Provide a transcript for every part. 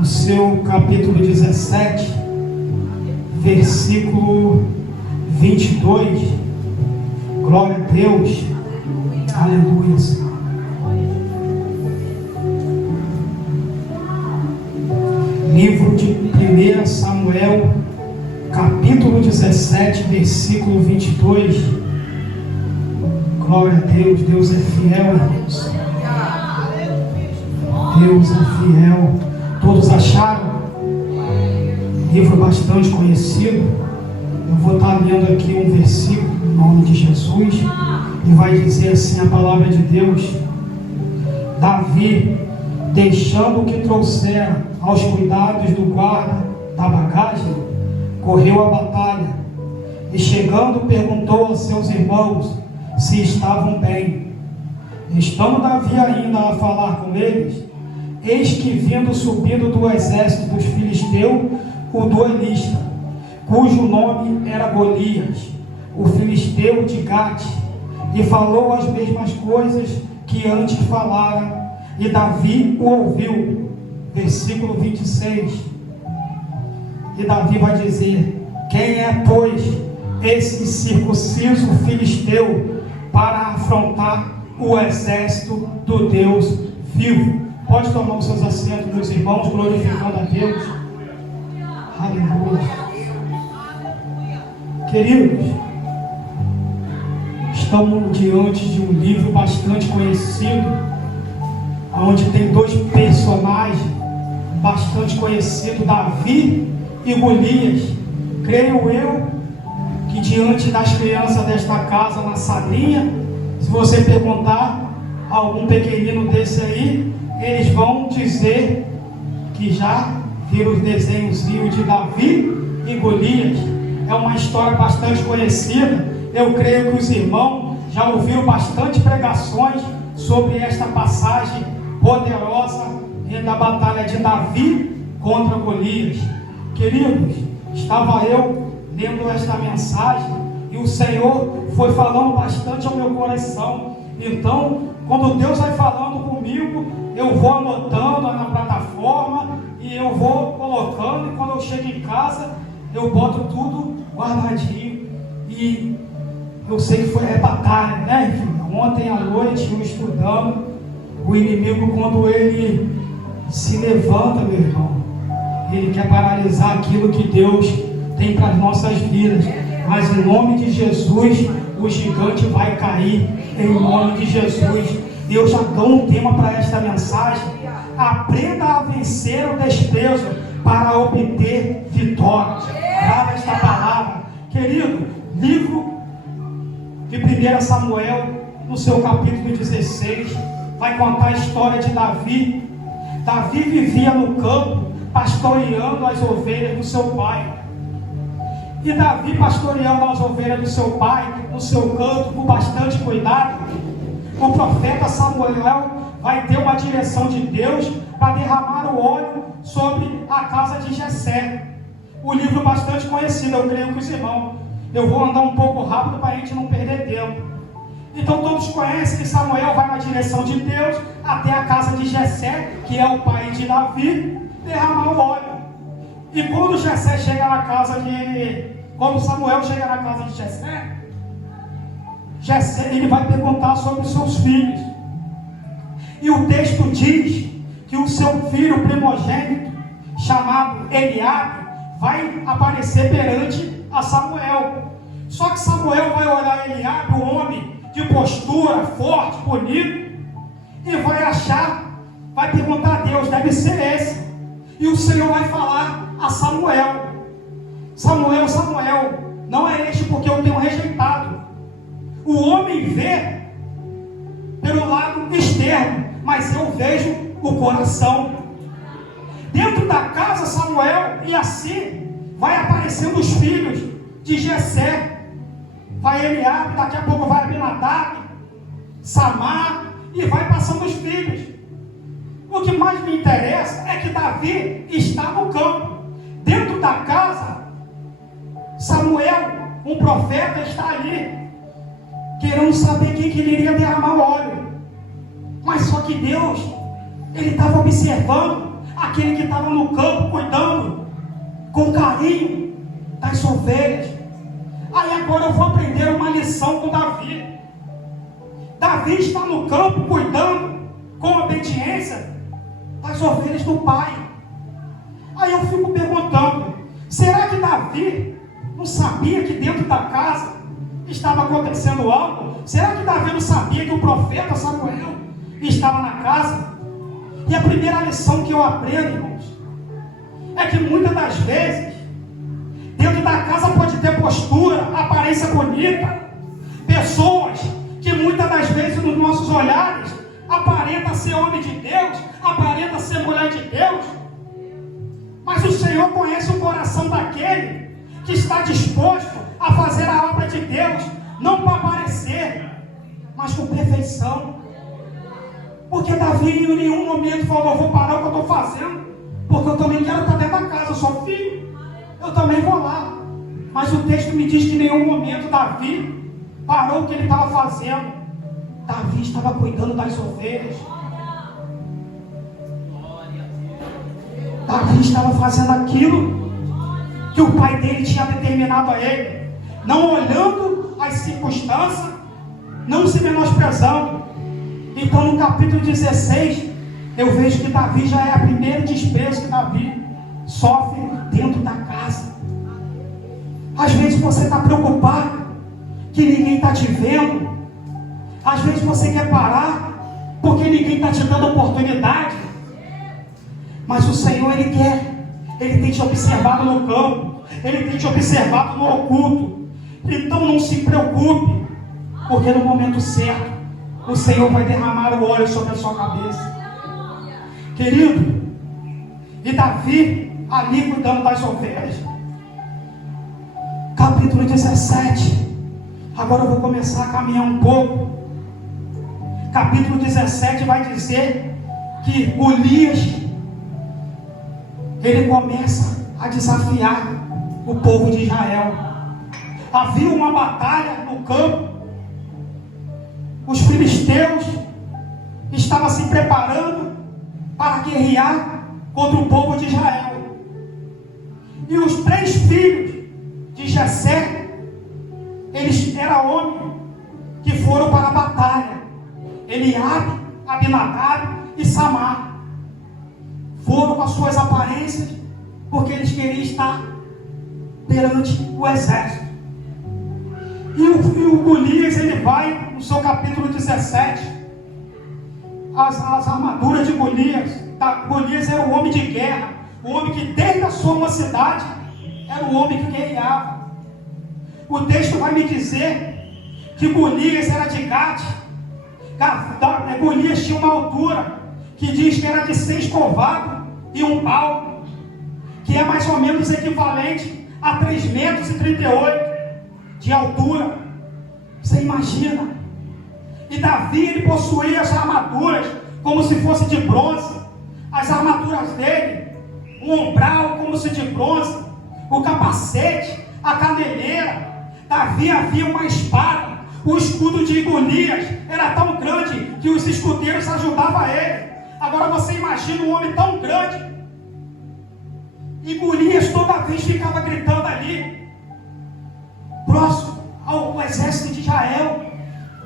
no seu capítulo 17, versículo 22. Glória a Deus. Aleluia. Livro de 1 Samuel, capítulo 17, versículo 22. Glória a Deus. Deus é fiel, irmãos. Deus é fiel. Todos acharam? Livro bastante conhecido. Eu vou estar lendo aqui um versículo em nome de Jesus, e vai dizer assim a palavra de Deus: Davi, deixando o que trouxera aos cuidados do guarda da bagagem, correu à batalha, e chegando perguntou aos seus irmãos se estavam bem. Estando Davi ainda a falar com eles, eis que vindo subindo do exército dos filisteus o duelista, cujo nome era Golias, o filisteu de Gate, e falou as mesmas coisas que antes falara, e Davi o ouviu. Versículo 26. E Davi vai dizer: quem é, pois, esse circunciso filisteu para afrontar o exército do Deus vivo? Pode tomar os seus assentos, meus irmãos, glorificando a Deus. Aleluia. Queridos, estamos diante de um livro bastante conhecido, onde tem dois personagens bastante conhecidos, Davi e Golias. Creio eu que diante das crianças desta casa, na salinha, se você perguntar a algum pequenino desse aí, eles vão dizer que já viram os desenhos de Davi e Golias. É uma história bastante conhecida. Eu creio que os irmãos já ouviram bastante pregações sobre esta passagem poderosa da batalha de Davi contra Golias. Queridos, estava eu lendo esta mensagem e o Senhor foi falando bastante ao meu coração. Então, quando Deus vai falando comigo, eu vou anotando na plataforma e eu vou colocando, e quando eu chego em casa, eu boto tudo guardadinho. E eu sei que foi batalha, né, filho? Ontem à noite, eu estudando, o inimigo, quando ele se levanta, meu irmão, ele quer paralisar aquilo que Deus tem para as nossas vidas. Mas em nome de Jesus, o gigante vai cair, em nome de Jesus. E eu já dou um tema para esta mensagem: aprenda a vencer o desprezo para obter vitórias. Grava esta palavra. Querido, livro de 1 Samuel, no seu capítulo 16, vai contar a história de Davi. Davi vivia no campo, pastoreando as ovelhas do seu pai. E Davi, pastoreando as ovelhas do seu pai, no seu canto, com bastante cuidado, o profeta Samuel vai ter uma direção de Deus para derramar o óleo sobre a casa de Jessé. O livro bastante conhecido, eu creio que os irmãos. Eu vou andar um pouco rápido para a gente não perder tempo. Então todos conhecem que Samuel vai na direção de Deus até a casa de Jessé, que é o pai de Davi, derramar o óleo. E quando Jessé chega na casa quando Samuel chega na casa de Jessé, ele vai perguntar sobre os seus filhos. E o texto diz que o seu filho primogênito, chamado Eliabe, vai aparecer perante a Samuel. Só que Samuel vai olhar Eliabe, um homem de postura forte, bonito, e vai perguntar a Deus: deve ser esse. E o Senhor vai falar a Samuel: Samuel, Samuel, não é este, porque eu tenho rejeitado. O homem vê pelo lado externo, mas eu vejo o coração. Dentro da casa, Samuel, e assim vai aparecendo os filhos de Jessé. Vai Eliabe, daqui a pouco vai Abinadab, Samar, e vai passando os filhos. O que mais me interessa é que Davi está no campo. Dentro da casa, Samuel, um profeta, está ali, querendo saber quem que ele iria derramar o óleo. Mas só que Deus, ele estava observando aquele que estava no campo cuidando com carinho das ovelhas. Aí agora eu vou aprender uma lição com Davi. Davi está no campo cuidando com obediência das ovelhas do pai. Aí eu fico perguntando, será que Davi não sabia que dentro da casa estava acontecendo algo? Será que Davi não sabia que o profeta Samuel estava na casa? E a primeira lição que eu aprendo, irmãos, é que muitas das vezes dentro da casa pode ter postura, aparência bonita, pessoas que muitas das vezes nos nossos olhares aparenta ser homem de Deus, aparenta ser mulher de Deus, mas o Senhor conhece o coração daquele que está disposto a fazer a obra de Deus, não para aparecer, mas com perfeição. Porque Davi em nenhum momento falou, eu vou parar o que eu estou fazendo, porque eu também quero estar dentro da casa, eu sou filho, eu também vou lá. Mas o texto me diz que em nenhum momento Davi parou o que ele estava fazendo. Davi estava cuidando das ovelhas. Davi estava fazendo aquilo que o pai dele tinha determinado a ele, não olhando as circunstâncias, não se menosprezando. Então no capítulo 16 eu vejo que Davi já é a primeira desprezo que Davi sofre dentro da casa. Às vezes você está preocupado que ninguém está te vendo. Às vezes você quer parar porque ninguém está te dando oportunidade. Mas o Senhor, Ele tem te observado no campo, Ele tem te observado no oculto. Então não se preocupe, porque no momento certo o Senhor vai derramar o óleo sobre a sua cabeça. Querido, e Davi ali cuidando das ovelhas. Capítulo 17. Agora eu vou começar a caminhar um pouco. Capítulo 17 vai dizer que Golias, ele começa a desafiar o povo de Israel. Havia uma batalha no campo. Os filisteus estavam se preparando para guerrear contra o povo de Israel. E os 3 filhos de Jessé, eles eram homens que foram para a batalha. Eliabe, Abinadab e Samar. Foram com as suas aparências, porque eles queriam estar perante o exército. E o Golias, ele vai no seu capítulo 17. As armaduras de Golias. Golias era um homem de guerra, um homem que desde a sua mocidade era um homem que guerreava. O texto vai me dizer que Golias era de Gade. Golias tinha uma altura que diz que era de 6 covados e 1 palmo, que é mais ou menos equivalente a 3,38 metros de altura. Você imagina? E Davi, ele possuía as armaduras como se fosse de bronze. As armaduras dele, o umbral como se de bronze, o capacete, a caneleira. Davi havia uma espada. O escudo de Golias era tão grande que os escudeiros ajudavam ele. Agora você imagina um homem tão grande. E Golias toda vez ficava gritando ali, próximo ao exército de Israel,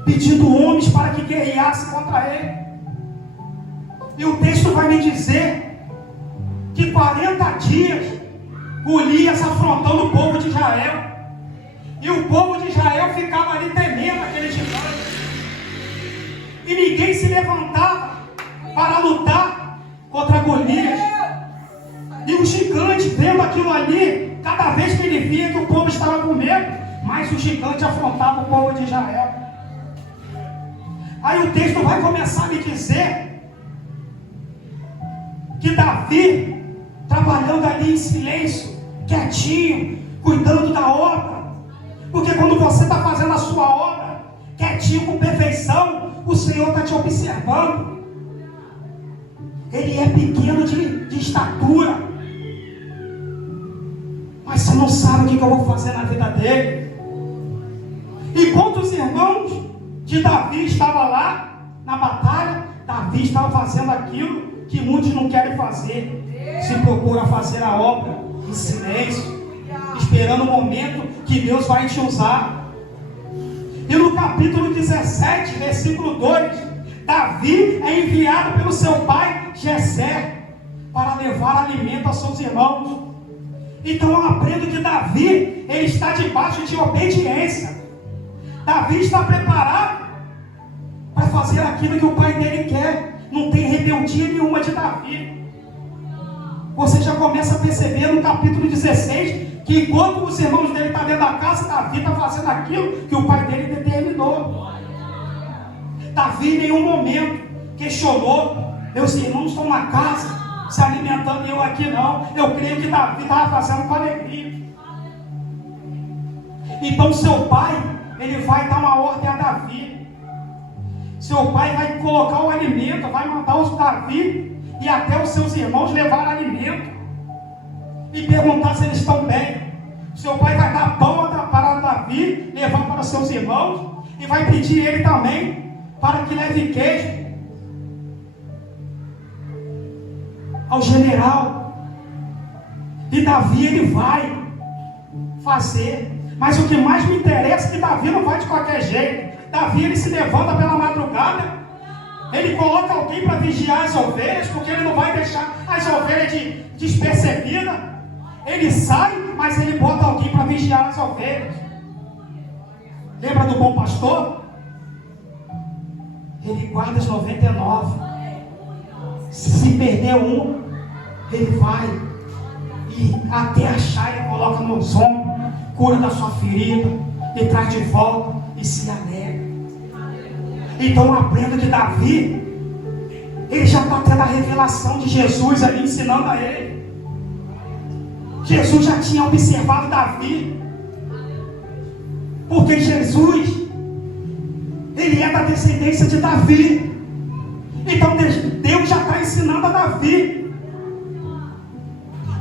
pedindo homens para que guerreassem contra ele. E o texto vai me dizer que 40 dias Golias afrontando o povo de Israel. E o povo de Israel ficava ali temendo aquele gigante. E ninguém se levantava para lutar contra Golias. E o gigante, vendo aquilo ali, cada vez que ele via que o povo estava com medo, mais o gigante afrontava o povo de Israel. Aí o texto vai começar a me dizer que Davi, trabalhando ali em silêncio, quietinho, cuidando da obra. Porque quando você está fazendo a sua obra, quietinho, com perfeição, o Senhor está te observando. Ele é pequeno de estatura, mas você não sabe o que eu vou fazer na vida dele. Enquanto os irmãos de Davi estavam lá na batalha, Davi estava fazendo aquilo que muitos não querem fazer. Se procura fazer a obra em silêncio, esperando o momento que Deus vai te usar. E no capítulo 17, versículo 2, Davi é enviado pelo seu pai Jessé para levar alimento aos seus irmãos. Então eu aprendo que Davi, ele está debaixo de obediência. Davi está preparado para fazer aquilo que o pai dele quer. Não tem rebeldia nenhuma de Davi. Você já começa a perceber no capítulo 16 que enquanto os irmãos dele estão dentro da casa, Davi está fazendo aquilo que o pai dele determinou. Davi em nenhum momento questionou: meus irmãos estão na casa se alimentando e eu aqui não. Eu creio que Davi estava fazendo com alegria. Então seu pai, ele vai dar uma ordem a Davi. Seu pai vai colocar o alimento, vai mandar os Davi e até os seus irmãos levar alimento e perguntar se eles estão bem. Seu pai vai dar pão para Davi, levar para os seus irmãos, e vai pedir ele também para que leve queijo ao general. E Davi, ele vai fazer. Mas o que mais me interessa é que Davi não vai de qualquer jeito. Davi, ele se levanta pela madrugada, ele coloca alguém para vigiar as ovelhas, porque ele não vai deixar as ovelhas despercebidas. Ele sai, mas ele bota alguém para vigiar as ovelhas. Lembra do bom pastor? Ele guarda as 99. Se perder um, ele vai e até achar, ele coloca nos ombros, cura da sua ferida e traz de volta e se alegra. Então eu aprendo que Davi, ele já está tendo a revelação de Jesus ali, ensinando a ele. Jesus já tinha observado Davi, porque Jesus, ele é da descendência de Davi. Então Deus já está ensinando a Davi.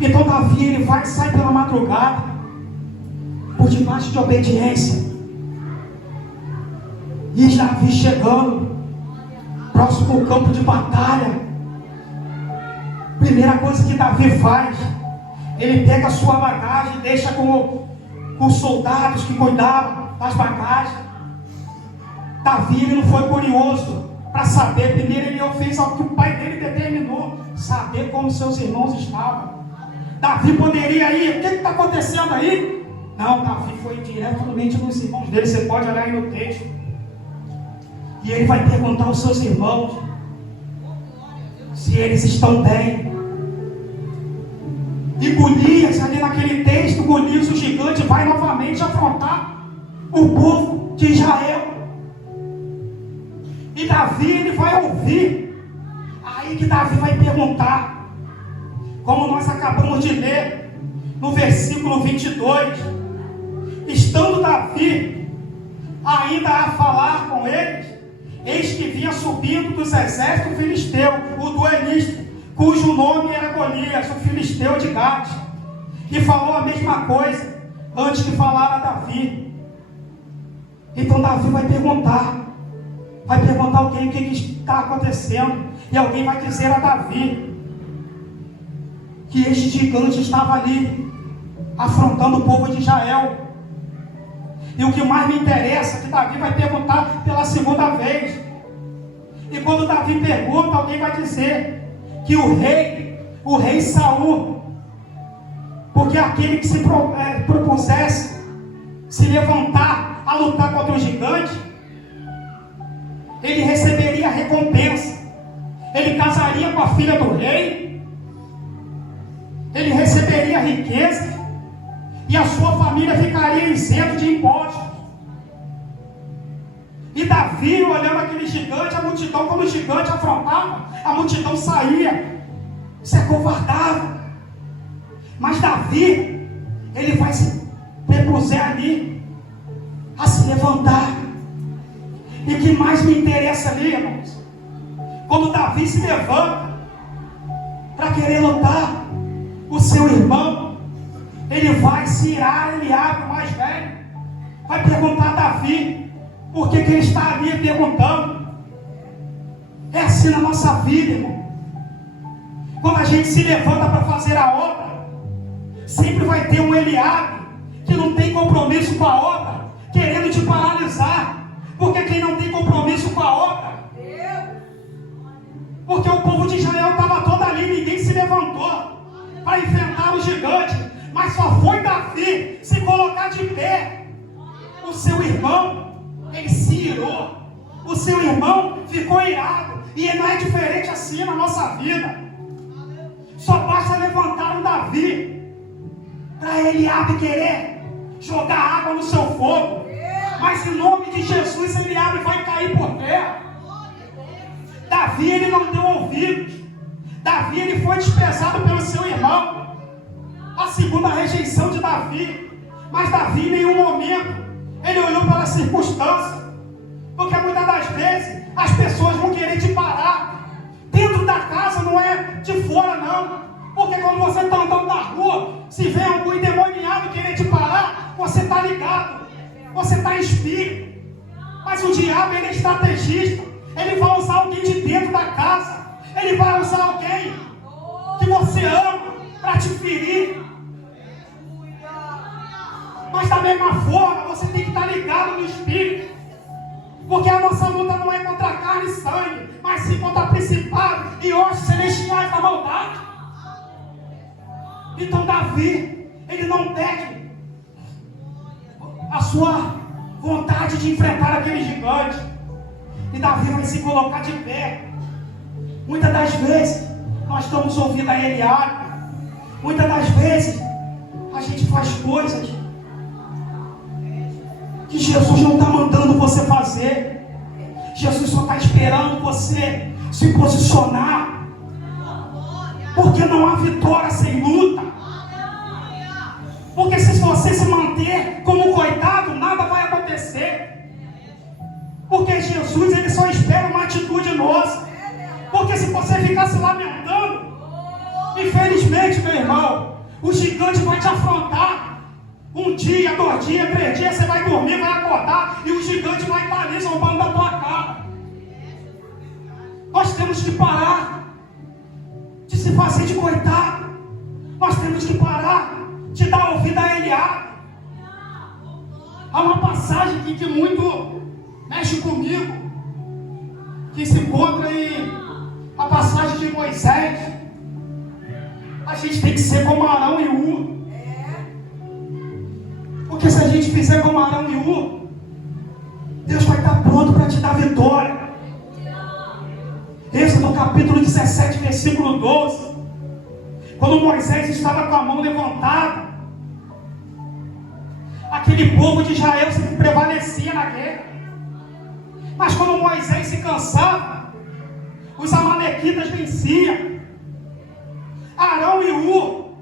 Então Davi, ele vai sair pela madrugada, por debaixo de obediência. E Davi chegando próximo ao campo de batalha, primeira coisa que Davi faz, ele pega a sua bagagem e deixa com os soldados que cuidavam das bagagens. Davi, ele não foi curioso para saber. Primeiro ele fez algo que o pai dele determinou, saber como seus irmãos estavam. Davi poderia ir: o que está acontecendo aí? Não, Davi foi diretamente nos irmãos dele. Você pode olhar aí no texto. E ele vai perguntar aos seus irmãos se eles estão bem. E Golias, ali naquele texto, Golias, o gigante, vai novamente afrontar o povo de Israel. E Davi, ele vai ouvir. Aí que Davi vai perguntar, como nós acabamos de ler no versículo 22, estando Davi ainda a falar com eles, eis que vinha subindo dos exércitos filisteu, o duelista, cujo nome era Golias, o filisteu de Gate, que falou a mesma coisa antes de falar a Davi. Então Davi vai perguntar alguém o que está acontecendo, e alguém vai dizer a Davi que este gigante estava ali afrontando o povo de Israel. E o que mais me interessa é que Davi vai perguntar pela segunda vez. E quando Davi pergunta, alguém vai dizer que o rei Saul, porque aquele que se propusesse se levantar a lutar contra o gigante, ele receberia recompensa. Ele casaria com a filha do rei, ele receberia riqueza, e a sua família ficaria isento de impostos. E Davi, olhando aquele gigante, a multidão, quando o gigante afrontava, a multidão saía, se acovardava. Mas Davi, ele vai se prepuser ali a se levantar. E o que mais me interessa ali, irmãos, quando Davi se levanta para querer lutar, o seu irmão, ele vai se irar, Eliabe, o mais velho, vai perguntar a Davi por que ele está ali perguntando. É assim na nossa vida, irmão. Quando a gente se levanta para fazer a obra, sempre vai ter um Eliabe que não tem compromisso com a obra, querendo te paralisar. Porque quem não tem compromisso com a obra, porque o povo de Israel estava todo ali, ninguém se levantou para enfrentar o gigante, mas só foi Davi se colocar de pé. O seu irmão, ele se irou, o seu irmão ficou irado, e não é diferente assim na nossa vida. Só basta levantar um Davi para Eliabe querer jogar água no seu fogo, mas em nome de Jesus Eliabe vai cair por terra. Davi, ele não deu ouvidos. Davi, ele foi desprezado pelo seu irmão. A segunda rejeição de Davi. Mas Davi, em nenhum momento, ele olhou pela circunstância. Porque muitas das vezes, as pessoas vão querer te parar. Dentro da casa, não é de fora, não. Porque quando você está andando na rua, se vem algum endemoniado querer te parar, você está ligado. Você está em espírito. Mas o diabo, ele é estrategista. Ele vai usar alguém de dentro da casa. Ele vai usar alguém que você ama para te ferir. Mas da mesma forma, você tem que estar ligado no espírito. Porque a nossa luta não é contra carne e sangue, mas sim contra principados e hostes celestiais da maldade. Então Davi, ele não perde a sua vontade de enfrentar aquele gigante. E Davi vai se colocar de pé. Muitas das vezes nós estamos ouvindo a Eliabe. Muitas das vezes a gente faz coisas que Jesus não está mandando você fazer. Jesus só está esperando você se posicionar. Porque não há vitória sem luta. Porque se você se manter como coitado, nada vai acontecer. Porque Jesus, ele só espera uma atitude nossa. Porque se você ficar se lamentando, infelizmente, meu irmão, o gigante vai te afrontar. Um dia, 2 dias, 3 dias, você vai dormir, vai acordar, e o gigante vai estar ali zombando da tua cara. Nós temos que parar de se fazer de coitado. Nós temos que parar de dar ouvido a Eliabe. Há uma passagem aqui que muito mexe comigo, que se encontra em a passagem de Moisés. A gente tem que ser como Arão e Ur. Porque se a gente fizer como Arão e Ur, Deus vai estar pronto para te dar vitória. Êxodo capítulo 17, versículo 12. Quando Moisés estava com a mão levantada, aquele povo de Israel sempre prevalecia na guerra. Mas quando Moisés se cansava, os amalequitas venciam. Arão e Ur,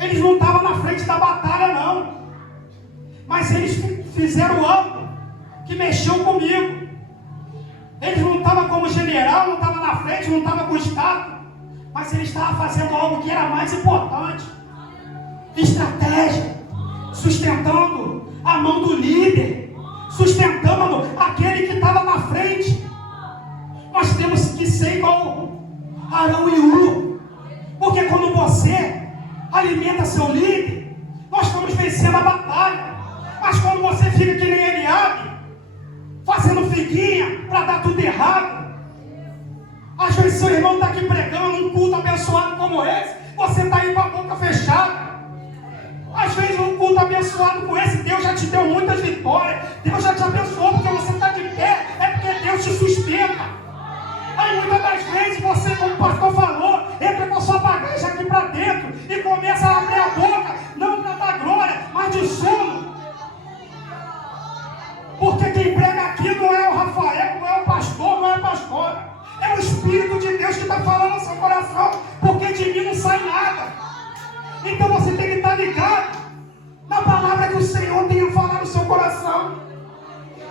eles não estavam na frente da batalha, não. Mas eles fizeram algo que mexeu comigo. Eles não estavam como general, não estavam na frente, não estavam com o Estado. Mas eles estavam fazendo algo que era mais importante. Estratégia. Sustentando a mão do líder. Sustentando aquele que estava na frente. Nós temos que ser igual Arão e Ur. Porque quando você alimenta seu líder, nós estamos vencendo a batalha. Mas quando você fica que nem Eliabe, fazendo figuinha para dar tudo errado, às vezes seu irmão está aqui pregando um culto abençoado como esse, você está aí com a boca fechada. Às vezes um culto abençoado como esse, Deus já te deu muitas vitórias, Deus já te abençoou porque você está de pé, é porque Deus te sustenta. Aí muitas das vezes você, como o pastor falou, entra com a sua bagagem aqui para dentro e começa a abrir a boca, não para dar glória, mas de sono. Porque quem prega aqui não é o Rafael, não é o pastor, não é a pastora. É o Espírito de Deus que está falando no seu coração. Porque de mim não sai nada. Então você tem que estar ligado na palavra que o Senhor tem a falar no seu coração.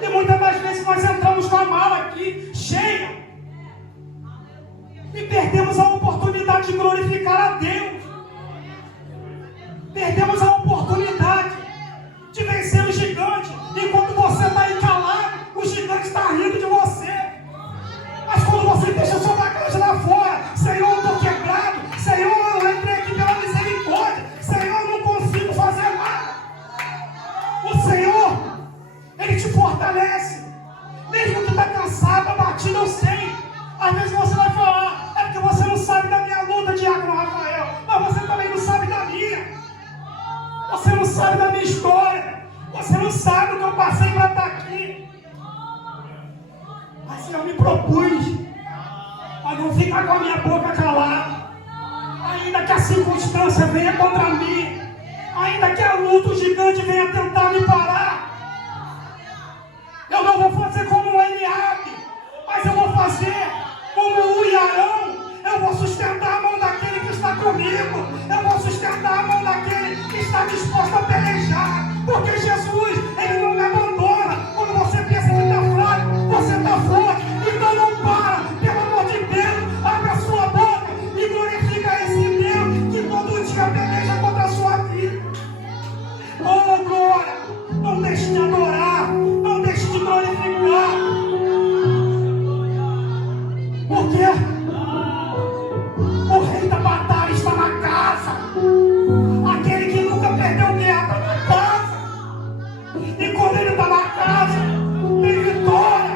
E muitas das vezes nós entramos com a mala aqui cheia e perdemos a oportunidade de glorificar a Deus. Perdemos a oportunidade de vencer o gigante. Enquanto você está aí calado, o gigante está rindo de você. Mas quando minha boca calada, ainda que a circunstância venha contra mim, ainda que a luta, o gigante venha tentar me parar, eu não vou fazer como o Eliabe, mas eu vou fazer como o Arão. Eu vou sustentar a mão daquele que está comigo, eu vou sustentar a mão daquele que está disposto a pelejar, porque Jesus, Ele não me abandona. Quando você pensa que está fraco, você está forte, então não para, pelo amor de Deus, abre a sua boca e glorifica esse Deus que todo dia peleja contra a sua vida. Oh glória, não deixe de adorar, não deixe de glorificar, porque o rei da batalha está na casa. Aquele que nunca perdeu guerra está na casa. E quando ele está na casa, tem vitória.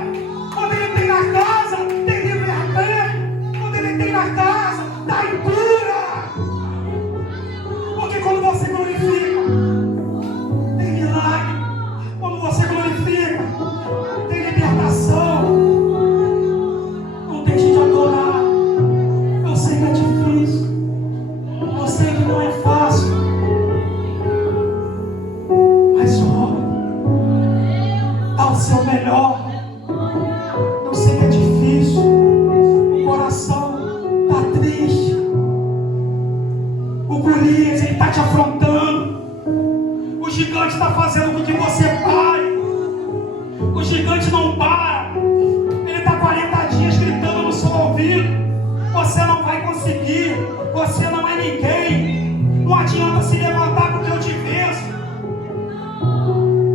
Quando ele tem na casa, tem liberdade. Quando ele tem na casa, dá cura. Porque quando você glorifica, tem milagre. Quando você glorifica, tem libertação. Não deixe de adorar. Eu sei que é difícil, eu sei que não é fácil, mas ora, dá o seu melhor. Eu sei que é difícil, o coração está triste, o Golias, ele está te afrontando, o gigante está fazendo com que você pare, o gigante não para, ele está 40 dias gritando no seu ouvido. Você não vai conseguir, você não é ninguém, não adianta se levantar porque eu te venço,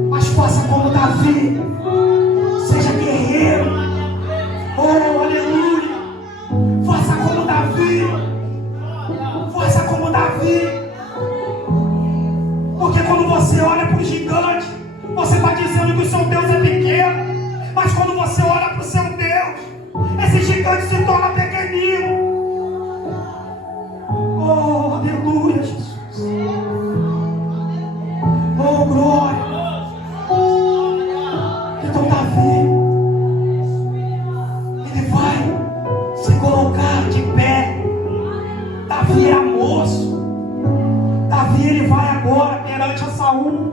mas faça como Davi, seja guerreiro, oh aleluia, faça como Davi, porque quando você olha para o gigante, você está dizendo que o seu Deus é pequeno, mas quando você olha para o seu Deus, esse gigante se torna pequenino. Oh, aleluia, Jesus. Oh, glória. Então Davi, ele vai se colocar de pé. Davi era moço. Davi, ele vai agora perante a Saul.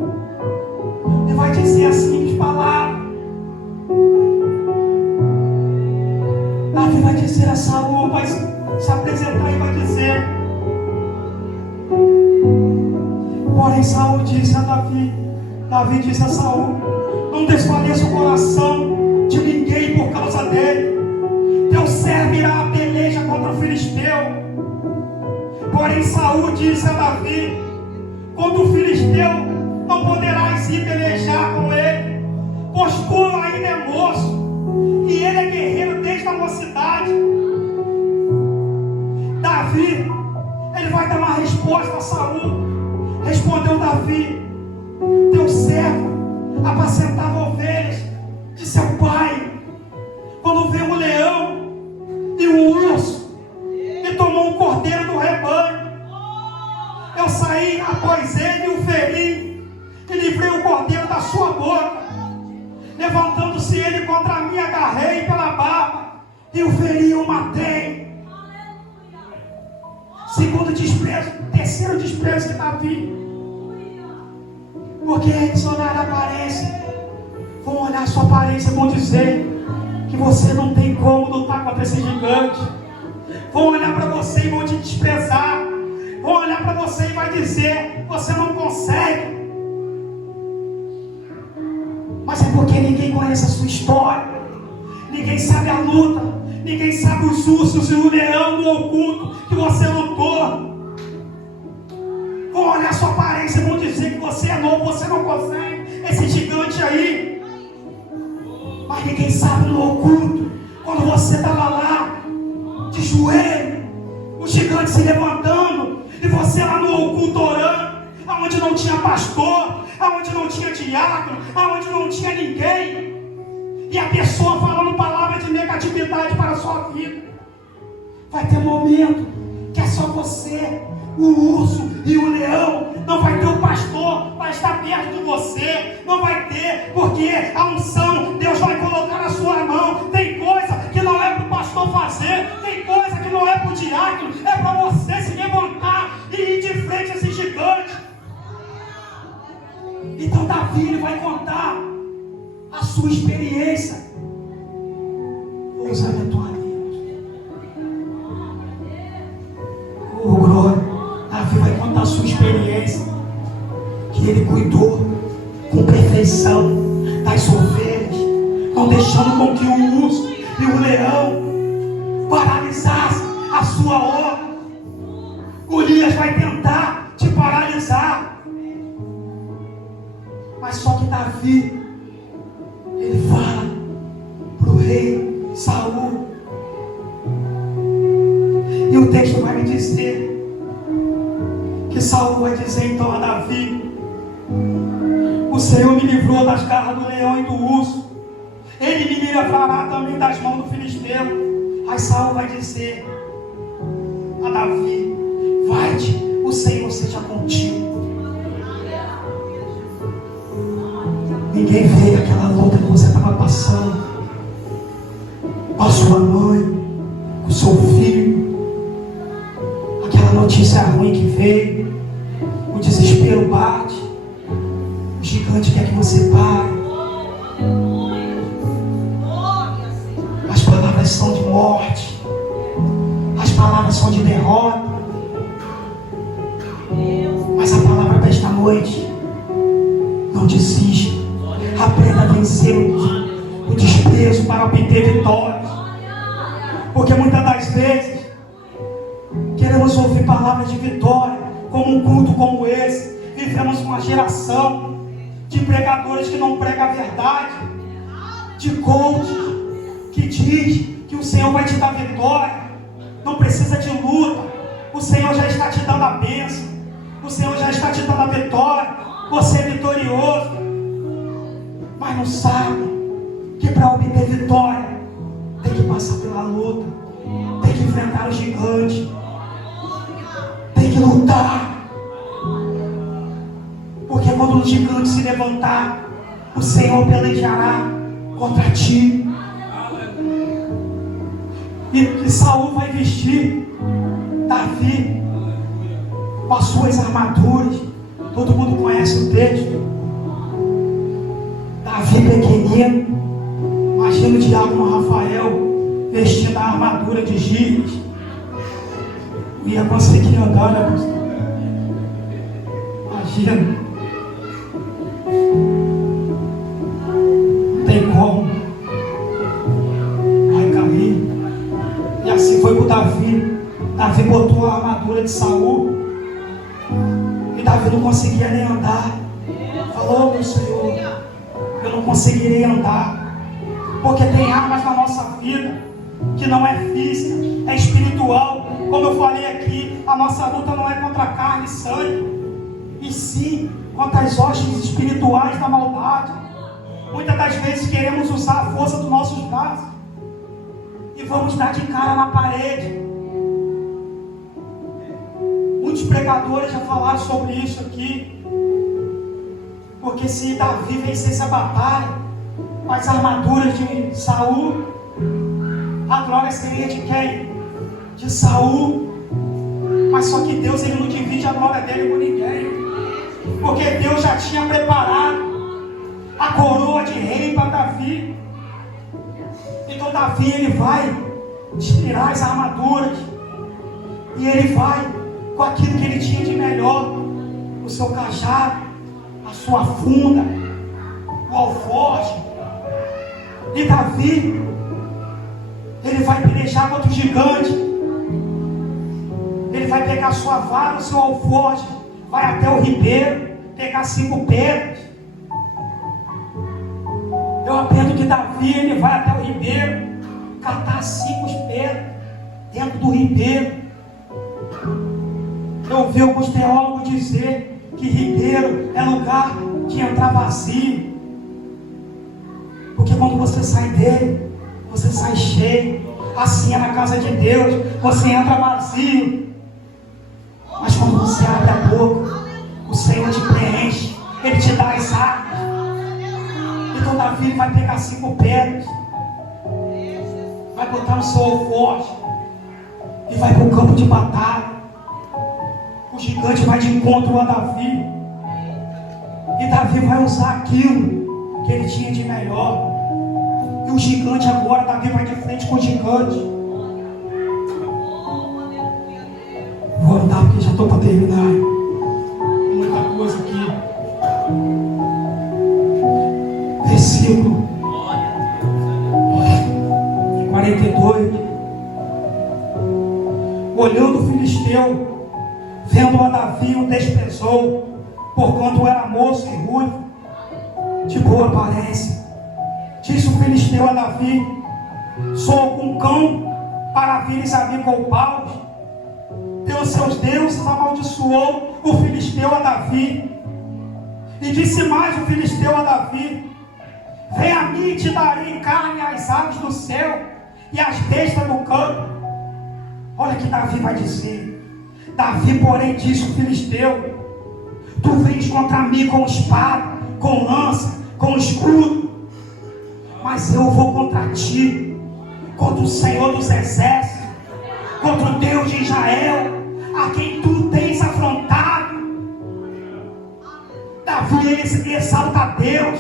Ele vai dizer as seguintes palavras. Davi vai dizer a Saul, vai se apresentar e vai dizer: porém Saul disse a Davi, Davi disse a Saul: não desfaleça o coração de ninguém por causa dele, teu servo irá a peleja contra o filisteu. Porém Saul disse a Davi: contra o filisteu não poderás ir pelejar com ele, pois tu ainda é moço, e ele é guerreiro desde a mocidade. Davi, ele vai dar uma resposta a Saul. Respondeu Davi: teu servo apacentava ovelhas de seu pai, quando veio um leão e um urso e tomou um cordeiro do rebanho. Eu saí após ele e o feri, e livrei o cordeiro da sua boca. Levantando-se ele contra mim, agarrei pela barba e o feri e o matei. Segundo desprezo, terceiro desprezo de Davi, porque eles olharam a aparência, vão olhar a sua aparência e vão dizer que você não tem como lutar contra esse gigante. Vão olhar para você e vão te desprezar. Vão olhar para você e vai dizer: você não consegue. Mas é porque ninguém conhece a sua história, ninguém sabe a luta, ninguém sabe os ursos e o leão no oculto que você lutou. Vão olhar a sua aparência e vão dizer que você é novo, você não consegue esse gigante aí. Mas ninguém sabe no oculto, quando você estava lá de joelho, o gigante se levantando, e você lá no oculto orando, aonde não tinha pastor, aonde não tinha diácono, aonde não tinha ninguém, e a pessoa falando palavras de negatividade para a sua vida. Vai ter um momento que é só você, o urso e o leão. Não vai ter o pastor para estar perto de você, não vai ter, porque a unção Deus vai colocar na sua mão. Tem coisa que não é para o pastor fazer, tem coisa que não é para sua experiência. Vou usar a tua língua. Oh, glória. Davi vai contar a sua experiência. Que ele cuidou com perfeição das ovelhas, não deixando com que o urso e o leão paralisassem a sua obra. Golias vai tentar te paralisar, mas só que Davi, ele fala para o rei Saul, e o texto vai me dizer que Saul vai dizer então a Davi: o Senhor me livrou das garras do leão e do urso, Ele me livrará também das mãos do filisteu. Aí Saul vai dizer a Davi: vai-te, o Senhor seja contigo. Ninguém vê aquela luta que você estava passando, com a sua mãe, com o seu filho, aquela notícia ruim que veio, o desespero bate, o gigante quer que você pare, as palavras são de morte, as palavras são de derrota, mas a palavra desta noite: não desista, aprenda a vencer o desprezo para obter vitórias, porque muitas das vezes queremos ouvir palavras de vitória, como um culto como esse. Vivemos uma geração de pregadores que não pregam a verdade, de coach que diz que o Senhor vai te dar vitória, não precisa de luta, o Senhor já está te dando a bênção, o Senhor já está te dando a vitória, você é vitorioso, mas não sabe que para obter vitória tem que passar pela luta, tem que enfrentar o gigante, tem que lutar, porque quando o gigante se levantar, o Senhor pelejará contra ti. E Saul vai vestir Davi com as suas armaduras. Todo mundo conhece o texto. Davi pequenino, imagina o diácono Rafael vestindo a armadura de Gírias. Não ia conseguir andar, né, pastor? Imagina. Não tem como. Vai cair. E assim foi com Davi. Davi botou a armadura de Saul e Davi não conseguia nem andar. Falou: meu Senhor, eu não conseguirei andar, porque tem armas na nossa vida que não é física, é espiritual. Como eu falei aqui, a nossa luta não é contra carne e sangue, e sim contra as hostes espirituais da maldade. Muitas das vezes queremos usar a força dos nossos braços e vamos dar de cara na parede. Muitos pregadores já falaram sobre isso aqui, porque se Davi vencesse a batalha com as armaduras de Saul, a glória seria de quem? De Saul. Mas só que Deus, ele não divide a glória dele com ninguém, porque Deus já tinha preparado a coroa de rei para Davi. Então Davi, ele vai tirar as armaduras e ele vai com aquilo que ele tinha de melhor, o seu cajado, a sua funda, o alforje. E Davi, ele vai pelejar contra o gigante. Ele vai pegar a sua vara, o seu alforje, vai até o ribeiro, pegar 5 pedras. Eu aprendo que Davi, ele vai até o ribeiro, catar 5 pedras dentro do ribeiro. Eu ouvi alguns teólogos dizer que ribeiro é lugar de entrar vazio, porque quando você sai dele, você sai cheio. Assim é na casa de Deus, você entra vazio, mas quando você abre a boca, o Senhor te preenche, Ele te dá as armas. Então Davi vai pegar 5 pedras, vai botar no seu alforje e vai para o campo de batalha. O gigante vai de encontro a Davi, e Davi vai usar aquilo que ele tinha de melhor. o gigante agora, Davi vai de frente com o gigante. Vou andar porque já estou para terminar. Muita coisa aqui. Versículo 42. Olhando o filisteu, vendo a Davi, o desprezou, porquanto era moço e ruivo, de boa aparência. Disse o filisteu a Davi: sou algum cão para vires a mim com paus? Pelos seus deuses amaldiçoou o filisteu a Davi. E disse mais o filisteu a Davi: vem a mim e te darei carne às aves do céu e às bestas do campo. Olha que Davi vai dizer. Davi, porém, disse o filisteu: tu vens contra mim com espada, com lança, com escudo, mas eu vou contra ti, contra o Senhor dos exércitos, contra o Deus de Israel, a quem tu tens afrontado. Davi, ele exalta a Deus.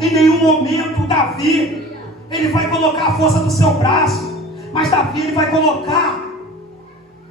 Em nenhum momento Davi, ele vai colocar a força do seu braço, mas Davi, ele vai colocar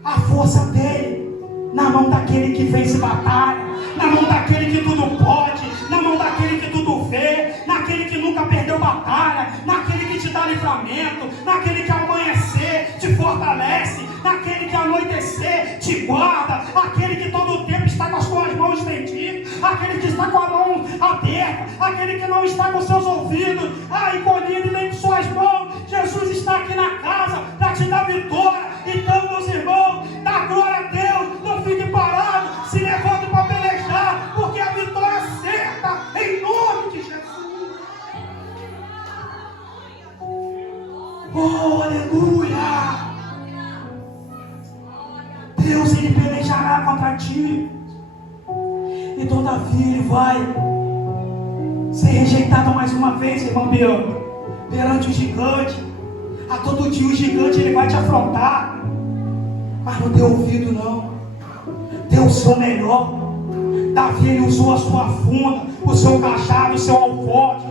a força dele na mão daquele que vence batalha, na mão daquele que tudo pode, na mão daquele que tudo vê, naquele que nunca perdeu batalha, naquele que te dá livramento, naquele que ao amanhecer te fortalece, naquele que ao anoitecer te guarda, aquele que todo o tempo está com as suas mãos estendidas, aquele que está com a mão aberta, aquele que não está com seus ouvidos encolhidos e nem com suas mãos. Jesus está aqui na casa para te dar vitória. Então, meus irmãos, dá glória a Deus, não fique parado, se levante para pelejar, porque a vitória é certa, em nome de Jesus. Oh, aleluia! Deus, ele pelejará contra ti. Então Davi, ele vai ser rejeitado mais uma vez, irmão meu, perante o gigante. A todo dia o gigante, ele vai te afrontar, mas não dê ouvido não, dê o seu melhor. Davi, ele usou a sua funda, o seu cajado, o seu alforje,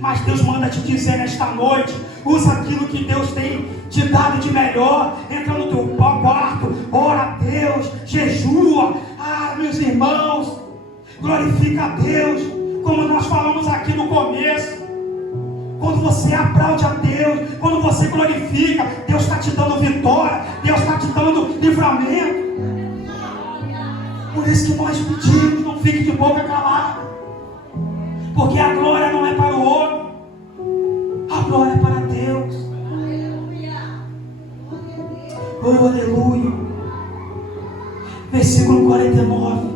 mas Deus manda te dizer nesta noite: usa aquilo que Deus tem te dado de melhor. Entra no teu quarto, ora a Deus, jejua. Meus irmãos, glorifica a Deus, como nós falamos aqui no começo. Quando você aplaude a Deus, quando você glorifica, Deus está te dando vitória, Deus está te dando livramento. Por isso que nós pedimos, não fique de boca calada, porque a glória não é para o homem, a glória é para Deus. Oh, aleluia. Versículo 49.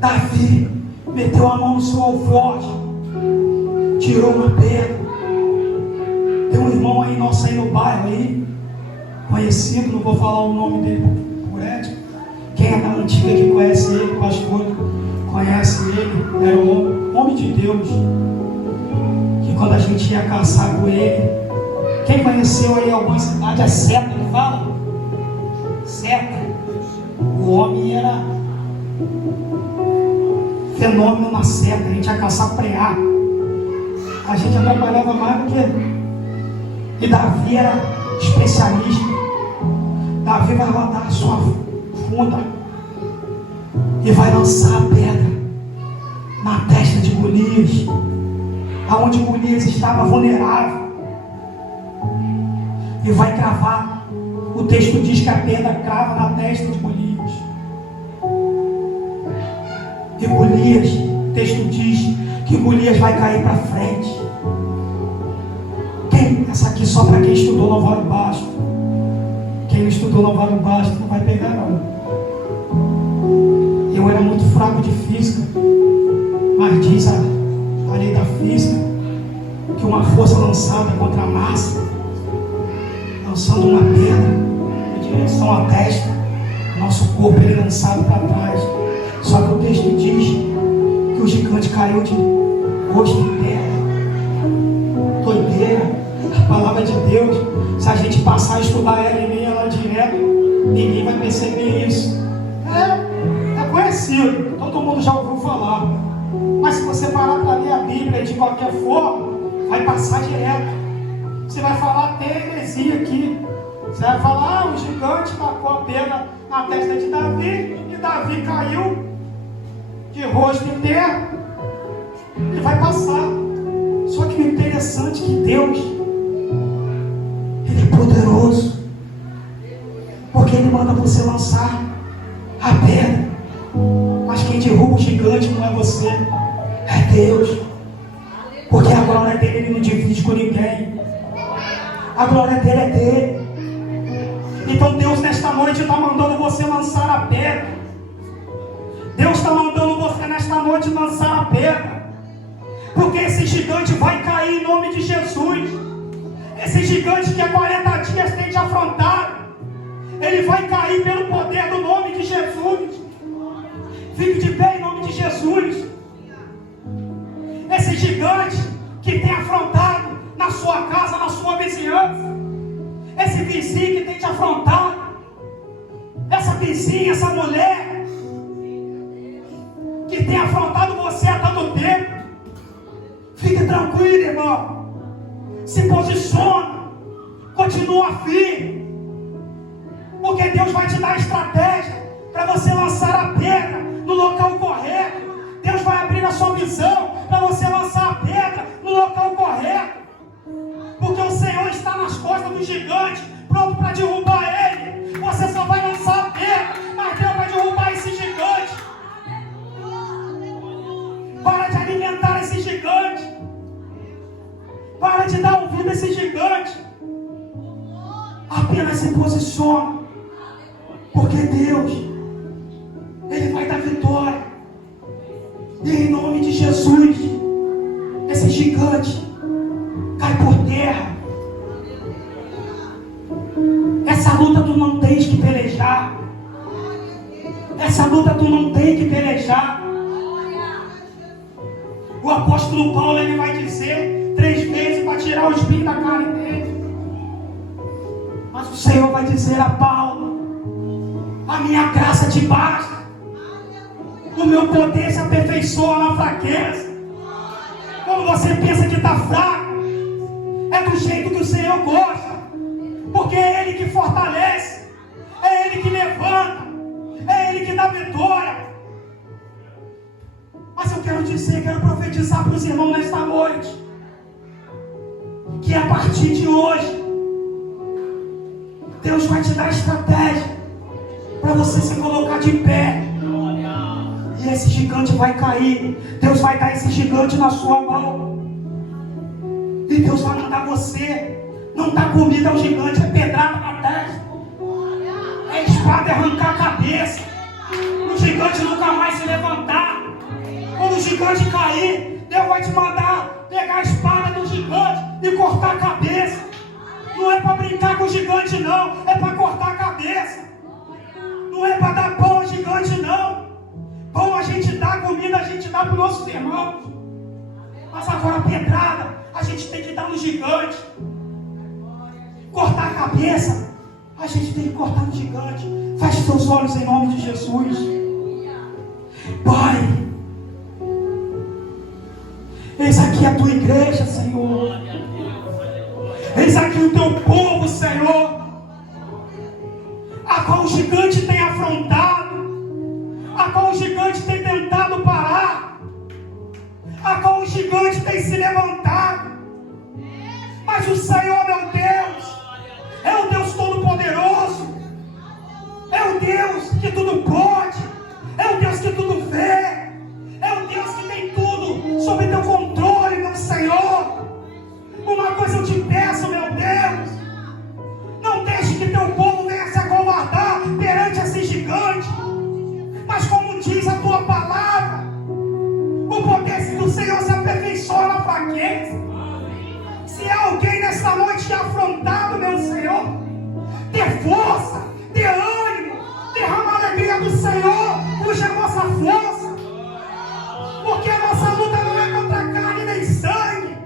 Davi meteu a mão no seu alforje, tirou uma pedra. Tem um irmão aí nosso aí no bairro aí, conhecido, não vou falar o nome dele por ética. Quem é da antiga que conhece ele, pastor, conhece ele, era um homem de Deus, que quando a gente ia caçar com ele, quem conheceu aí alguma cidade, é Seta, ele fala? Seta. O homem era fenômeno na seta, a gente ia caçar preá. A gente atrapalhava mais do que ele. E Davi era especialista. Davi vai rodar a sua funda e vai lançar a pedra na testa de Golias, aonde Golias estava vulnerável, e vai cravar. O texto diz que a pedra crava na testa de Golias. E Golias, o texto diz que Golias vai cair para frente. Essa aqui só para quem estudou Novato Basto. Quem não estudou Novato Basto não vai pegar não. Eu era muito fraco de física, mas diz a lei da física que uma força lançada contra a massa, lançando uma pedra em direção à testa, nosso corpo ele é lançado para trás. Só que o texto diz que o gigante caiu de rosto em terra. Doideira. A palavra de Deus, se a gente passar a estudar ela e ler ela direto, ninguém vai perceber isso. É conhecido, todo mundo já ouviu falar. Mas se você parar para ler a Bíblia de qualquer forma, vai passar direto. Você vai falar até heresia aqui. Você vai falar, o gigante tacou a pedra na testa de Davi, e Davi caiu de rosto em terra, e vai passar. Só que o interessante é que Deus, Ele é poderoso, porque Ele manda você lançar a pedra, mas quem derruba o gigante não é você, é Deus, porque a glória dele Ele não divide com ninguém, a glória dele é dele. Então Deus nesta noite está mandando você lançar a pedra. Deus está mandando você nesta noite lançar a pedra, porque esse gigante vai cair em nome de Jesus. Esse gigante que há 40 dias tem te afrontado, ele vai cair pelo poder do nome de Jesus. Fique de pé em nome de Jesus. Esse gigante que tem afrontado na sua casa, na sua vizinhança, esse vizinho que tem te afrontado, essa vizinha, essa mulher que tem afrontado você há tanto tempo, fique tranquilo, irmão. Se posiciona, continua firme, porque Deus vai te dar estratégia para você lançar a pedra no local correto. Deus vai abrir a sua visão para você lançar a pedra no local correto, porque o Senhor está nas costas do gigante, pronto para derrubar ele. Você só vai lançar a pedra, mas Deus vai derrubar esse gigante. Para de alimentar esse gigante, para de dar ouvido a esse gigante. Apenas se posiciona, porque Deus, Ele vai dar vitória. E em nome de Jesus, esse gigante cai por terra. Essa luta tu não tens que pelejar. Essa luta tu não tem que pelejar. O apóstolo Paulo, ele vai dizer 3 vezes para tirar o espinho da carne dele. Mas o Senhor vai dizer a Paulo: a minha graça te basta. O meu poder se aperfeiçoa na fraqueza. Quando você pensa que está fraco, é do jeito que o Senhor gosta, porque é Ele que fortalece, é Ele que levanta, é Ele que dá vitória. Mas eu quero dizer, quero profetizar para os irmãos nesta noite, que a partir de hoje, Deus vai te dar estratégia para você se colocar de pé. E esse gigante vai cair. Deus vai dar esse gigante na sua mão. E Deus vai mandar você não dar comida ao gigante, é pedrada na testa, é espada, é arrancar a cabeça. O gigante nunca mais se levantar. Quando o gigante cair, Deus vai te mandar pegar a espada do gigante e cortar a cabeça. Não é para brincar com o gigante, não, é para cortar a cabeça. Não é para dar pão ao gigante, não. Pão a gente dá, comida a gente dá para os nossos irmãos. Mas agora pedrada a gente tem que dar no gigante. Cortar a cabeça a gente tem que cortar no gigante. Feche seus olhos em nome de Jesus. Pai, eis aqui a tua igreja, Senhor. Eis aqui o teu povo, Senhor, a qual o gigante tem afrontado, a qual o gigante tem tentado parar, a qual o gigante tem se levantado. Mas o Senhor, meu Deus, é o Deus Todo-Poderoso, é o Deus que tudo pode, é o Deus que tudo vê, é o Deus que tem tudo sob teu controle, meu Senhor. Uma coisa eu te peço, meu Deus, não deixe que teu povo venha se acovardar perante esse gigante, mas como diz a tua palavra, o poder do Senhor se aperfeiçoa na fraqueza. Se é alguém nesta noite afrontado, meu Senhor, dê força, dê ânimo, derrama a alegria do Senhor, puxa a nossa força, porque a nossa luta não é contra carne nem sangue.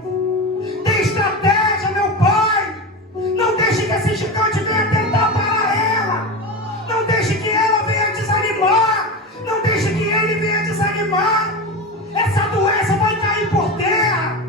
Dê estratégia, meu Pai. Não deixe que esse gigante venha tentar parar ela. Não deixe que ela venha desanimar. Não deixe que ele venha desanimar. Essa doença vai cair por terra.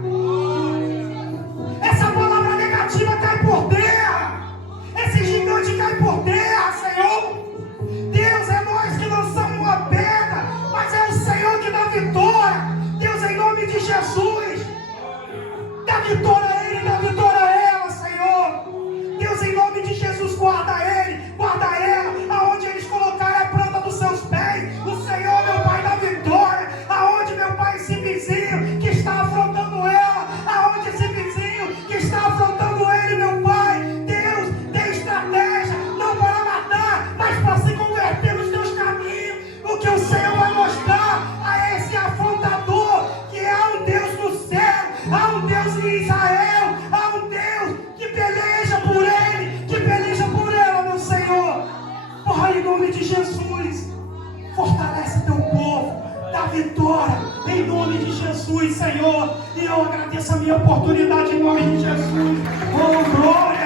está afrontando ele, meu Pai. Deus, tem estratégia, não para matar, mas para se converter nos teus caminhos. O que o Senhor vai mostrar a esse afrontador, que há um Deus no céu, há um Deus em Israel, há um Deus que peleja por ele, que peleja por ela, meu Senhor. Pai, em nome de Jesus, fortalece teu povo, dá vitória, em nome de Jesus, Senhor. E eu agradeço a minha oportunidade em nome de Jesus. Oh, glória.